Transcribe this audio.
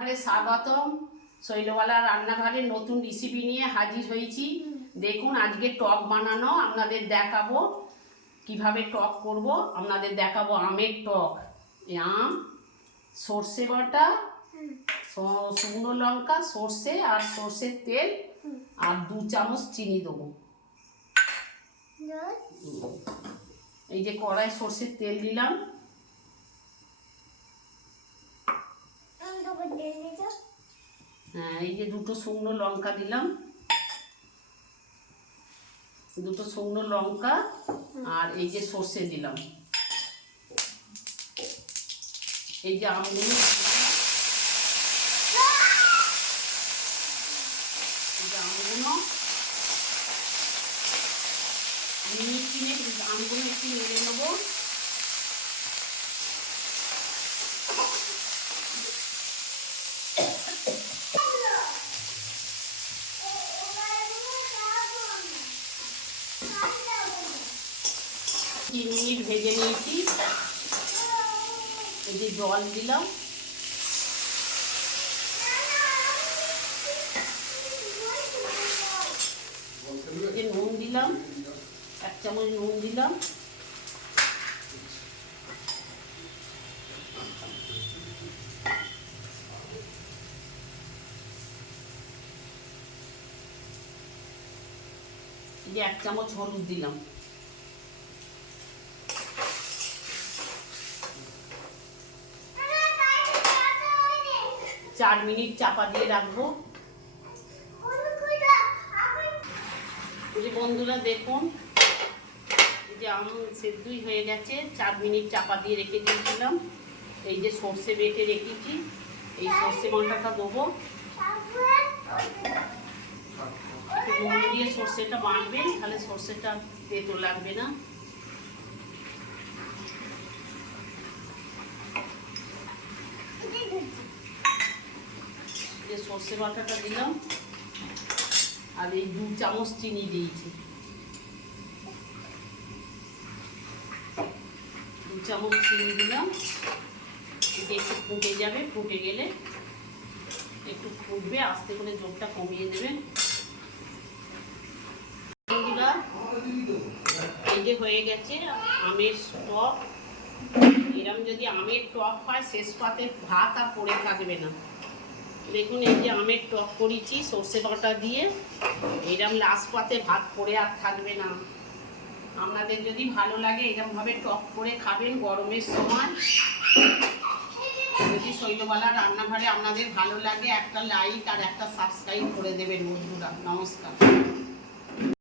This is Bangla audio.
আরে স্বাগতম। শৈলবালা রান্নাঘরে নতুন রেসিপি নিয়ে হাজির হয়েছি। দেখুন আজকে টক বানানো আপনাদের দেখাবো। কীভাবে টক করব আপনাদের দেখাবো আমের টক। এই আম সর্ষে বাটা শুকনো লঙ্কা সর্ষে আর সর্ষের তেল আর দু চামচ চিনি দেবো। এই যে কড়াই সর্ষের তেল দিলাম। হ্যাঁ এই যে দুটো শুকনো লঙ্কা দিলাম। দুটো শুকনো লঙ্কা আর এই যে সর্ষে দিলাম। এই যে আমগুলো আমগুলো আমগুলো একটু নেড়ে নেব। তিন ভেজে নিয়েছি। যে জল দিলাম। নুন দিলাম, এক চামচ নুন দিলাম। এক চামচ হলুদ দিলাম। চার মিনিট চাপা দিয়ে রাখব। বন্ধুরা দেখুন যে আম সেদ্ধই হয়ে গেছে, চার মিনিট চাপা দিয়ে রেখে দিয়েছিলাম। এই যে সর্ষে বেটে রেখেছি, এই সর্ষে বাটাটা দেবো। একটু দিয়ে সর্ষেটা বাটবেন, তাহলে সর্ষেটা তেতো লাগবে না যে সর্ষে বাটাটা দিলাম। আর এই দু চামচ চিনি দিয়েছি। দু চামচ চিনি দিলাম। এটা একটু ফুটে যাবে, ফুটে গেলে একটু ফুটবে, আস্তে করে জোরটা কমিয়ে দেবেন। এই যে হয়ে গেছে আমের টক এরম যদি আমের টক হয়, শেষ পাতে ভাত আর পড়ে থাকবে না। দেখুন, এই যে আমের টক করেছি, সর্ষে বাটা দিয়ে। এরম লাস্ট পাতে ভাত পড়ে আর থাকবে না। আপনাদের যদি ভালো লাগে, এরমভাবে টক করে খাবেন গরমের সময়। যদি শৈলবালা রান্নাঘরে আপনাদের ভালো লাগে, একটা লাইক আর একটা সাবস্ক্রাইব করে দেবেন বন্ধুরা। নমস্কার।